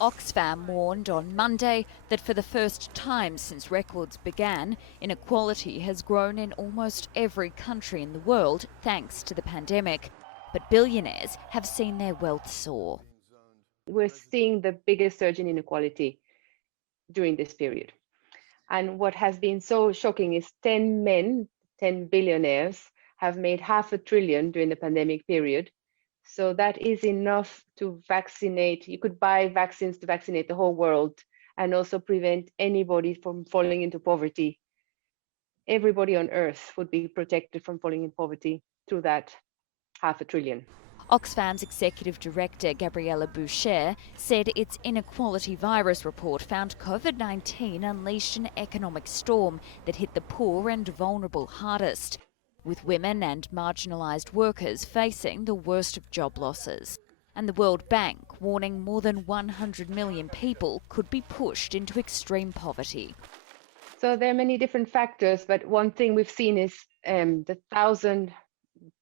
Oxfam warned on Monday that for the first time since records began, inequality has grown in almost every country in the world thanks to the pandemic. But billionaires have seen their wealth soar. We're seeing the biggest surge in inequality during this period. And what has been so shocking is 10 men, 10 billionaires, have made $500 billion during the pandemic period. So that is enough to vaccinate. You could buy vaccines to vaccinate the whole world and also prevent anybody from falling into poverty. Everybody on earth would be protected from falling in poverty through that $500 billion. Oxfam's executive director, Gabriella Boucher, said its inequality virus report found COVID-19 unleashed an economic storm that hit the poor and vulnerable hardest, with women and marginalised workers facing the worst of job losses. And the World Bank warning more than 100 million people could be pushed into extreme poverty. So there are many different factors, but one thing we've seen is the 1,000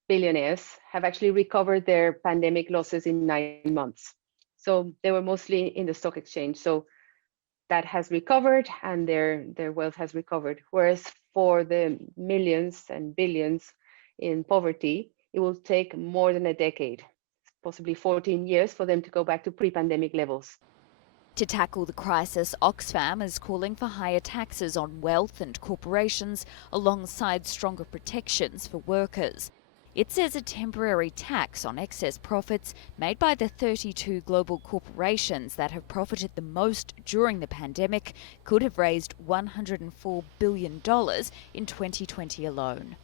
billionaires have actually recovered their pandemic losses in 9 months. So they were mostly in the stock exchange. So that has recovered and their wealth has recovered. Whereas for the millions and billions in poverty, it will take more than a decade, possibly 14 years for them to go back to pre-pandemic levels. To tackle the crisis, Oxfam is calling for higher taxes on wealth and corporations alongside stronger protections for workers. It says a temporary tax on excess profits made by the 32 global corporations that have profited the most during the pandemic could have raised $104 billion in 2020 alone.